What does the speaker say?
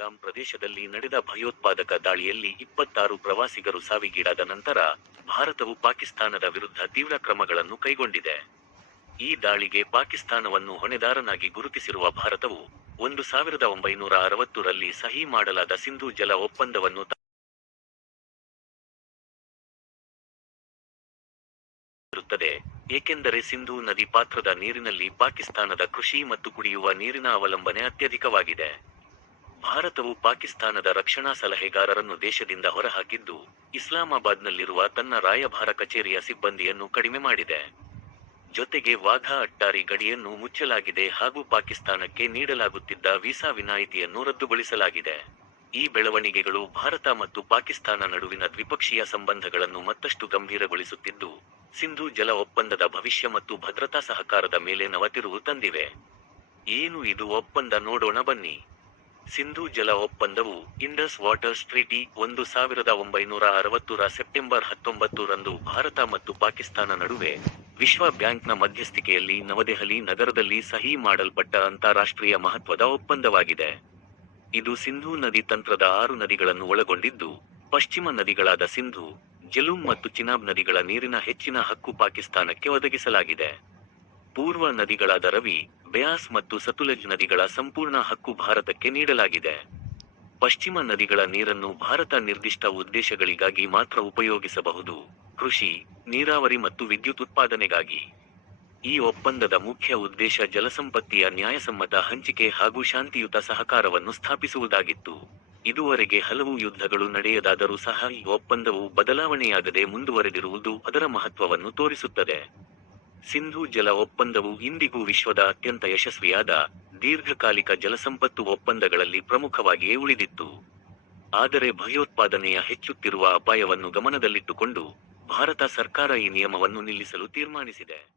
ಪ್ರದೇಶದಲ್ಲಿ ನಡೆದ ಭಯೋತ್ಪಾದಕ ದಾಳಿಯಲ್ಲಿ ಇಪ್ಪತ್ತಾರು ಪ್ರವಾಸಿಗರು ಸಾವಿಗೀಡಾದ ನಂತರ ಭಾರತವು ಪಾಕಿಸ್ತಾನದ ವಿರುದ್ಧ ತೀವ್ರ ಕ್ರಮಗಳನ್ನು ಕೈಗೊಂಡಿದೆ. ಈ ದಾಳಿಗೆ ಪಾಕಿಸ್ತಾನವನ್ನು ಹೊಣೆದಾರನಾಗಿ ಗುರುತಿಸಿರುವ ಭಾರತವು ಒಂದು ಸಾವಿರದ ಒಂಬೈನೂರ ಅರವತ್ತರಲ್ಲಿ ಸಹಿ ಮಾಡಲಾದ ಸಿಂಧೂ ಜಲ ಒಪ್ಪಂದವನ್ನು ಇರುತ್ತದೆ ಏಕೆಂದರೆ ಸಿಂಧೂ ನದಿ ಪಾತ್ರದ ನೀರಿನಲ್ಲಿ ಪಾಕಿಸ್ತಾನದ ಕೃಷಿ ಮತ್ತು ಕುಡಿಯುವ ನೀರಿನ ಅವಲಂಬನೆ ಅತ್ಯಧಿಕವಾಗಿದೆ. ಭಾರತವು ಪಾಕಿಸ್ತಾನದ ರಕ್ಷಣಾ ಸಲಹೆಗಾರರನ್ನು ದೇಶದಿಂದ ಹೊರಹಾಕಿದ್ದು, ಇಸ್ಲಾಮಾಬಾದ್ನಲ್ಲಿರುವ ತನ್ನ ರಾಯಭಾರ ಕಚೇರಿಯ ಸಿಬ್ಬಂದಿಯನ್ನು ಕಡಿಮೆ ಮಾಡಿದೆ. ಜೊತೆಗೆ ವಾಘಾ ಅಟ್ಟಾರಿ ಗಡಿಯನ್ನು ಮುಚ್ಚಲಾಗಿದೆ ಹಾಗೂ ಪಾಕಿಸ್ತಾನಕ್ಕೆ ನೀಡಲಾಗುತ್ತಿದ್ದ ವೀಸಾ ವಿನಾಯಿತಿಯನ್ನು ರದ್ದುಗೊಳಿಸಲಾಗಿದೆ. ಈ ಬೆಳವಣಿಗೆಗಳು ಭಾರತ ಮತ್ತು ಪಾಕಿಸ್ತಾನ ನಡುವಿನ ದ್ವಿಪಕ್ಷೀಯ ಸಂಬಂಧಗಳನ್ನು ಮತ್ತಷ್ಟು ಗಂಭೀರಗೊಳಿಸುತ್ತಿದ್ದು, ಸಿಂಧೂ ಜಲ ಒಪ್ಪಂದದ ಭವಿಷ್ಯ ಮತ್ತು ಭದ್ರತಾ ಸಹಕಾರದ ಮೇಲೆ ನವತಿರುವು ತಂದಿವೆ. ಏನು ಇದು ಒಪ್ಪಂದ ನೋಡೋಣ ಬನ್ನಿ. ಸಿಂಧೂ ಜಲ ಒಪ್ಪಂದವು ಇಂಡಸ್ ವಾಟರ್ಸ್ ಟ್ರೀಟಿ ಒಂದು ಸಾವಿರದ ಒಂಬೈನೂರ ಅರವತ್ತರ ಸೆಪ್ಟೆಂಬರ್ ಹತ್ತೊಂಬತ್ತರಂದು ಭಾರತ ಮತ್ತು ಪಾಕಿಸ್ತಾನ ನಡುವೆ ವಿಶ್ವ ಬ್ಯಾಂಕ್ನ ಮಧ್ಯಸ್ಥಿಕೆಯಲ್ಲಿ ನವದೆಹಲಿ ನಗರದಲ್ಲಿ ಸಹಿ ಮಾಡಲ್ಪಟ್ಟ ಅಂತಾರಾಷ್ಟ್ರೀಯ ಮಹತ್ವದ ಒಪ್ಪಂದವಾಗಿದೆ. ಇದು ಸಿಂಧೂ ನದಿ ತಂತ್ರದ ಆರು ನದಿಗಳನ್ನು ಒಳಗೊಂಡಿದ್ದು, ಪಶ್ಚಿಮ ನದಿಗಳಾದ ಸಿಂಧು ಜಲುಂ ಮತ್ತು ಚಿನಾಬ್ ನದಿಗಳ ನೀರಿನ ಹೆಚ್ಚಿನ ಹಕ್ಕು ಪಾಕಿಸ್ತಾನಕ್ಕೆ ಒದಗಿಸಲಾಗಿದೆ. ಪೂರ್ವ ನದಿಗಳಾದ ರವಿ, ಬ್ಯಾಸ್ ಮತ್ತು ಸತುಲಜ್ ನದಿಗಳ ಸಂಪೂರ್ಣ ಹಕ್ಕು ಭಾರತಕ್ಕೆ ನೀಡಲಾಗಿದೆ. ಪಶ್ಚಿಮ ನದಿಗಳ ನೀರನ್ನು ಭಾರತ ನಿರ್ದಿಷ್ಟ ಉದ್ದೇಶಗಳಿಗಾಗಿ ಮಾತ್ರ ಉಪಯೋಗಿಸಬಹುದು. ಕೃಷಿ, ನೀರಾವರಿ ಮತ್ತು ವಿದ್ಯುತ್ ಉತ್ಪಾದನೆಗಾಗಿ. ಈ ಒಪ್ಪಂದದ ಮುಖ್ಯ ಉದ್ದೇಶ ಜಲಸಂಪತ್ತಿಯ ನ್ಯಾಯಸಮ್ಮತ ಹಂಚಿಕೆ ಹಾಗೂ ಶಾಂತಿಯುತ ಸಹಕಾರವನ್ನು ಸ್ಥಾಪಿಸುವುದಾಗಿತ್ತು. ಇದುವರೆಗೆ ಹಲವು ಯುದ್ಧಗಳು ನಡೆಯದಾದರೂ ಸಹ ಈ ಒಪ್ಪಂದವು ಬದಲಾವಣೆಯಾಗದೆ ಮುಂದುವರೆದಿರುವುದು ಅದರ ಮಹತ್ವವನ್ನು ತೋರಿಸುತ್ತದೆ. ಸಿಂಧೂ ಜಲ ಒಪ್ಪಂದವು ಇಂದಿಗೂ ವಿಶ್ವದ ಅತ್ಯಂತ ಯಶಸ್ವಿಯಾದ ದೀರ್ಘಕಾಲಿಕ ಜಲಸಂಪತ್ತು ಒಪ್ಪಂದಗಳಲ್ಲಿ ಪ್ರಮುಖವಾಗಿಯೇ ಉಳಿದಿತ್ತು. ಆದರೆ ಭಯೋತ್ಪಾದನೆಯ ಹೆಚ್ಚುತ್ತಿರುವ ಅಪಾಯವನ್ನು ಗಮನದಲ್ಲಿಟ್ಟುಕೊಂಡು ಭಾರತ ಸರ್ಕಾರ ಈ ನಿಯಮವನ್ನು ನಿಲ್ಲಿಸಲು ತೀರ್ಮಾನಿಸಿದೆ.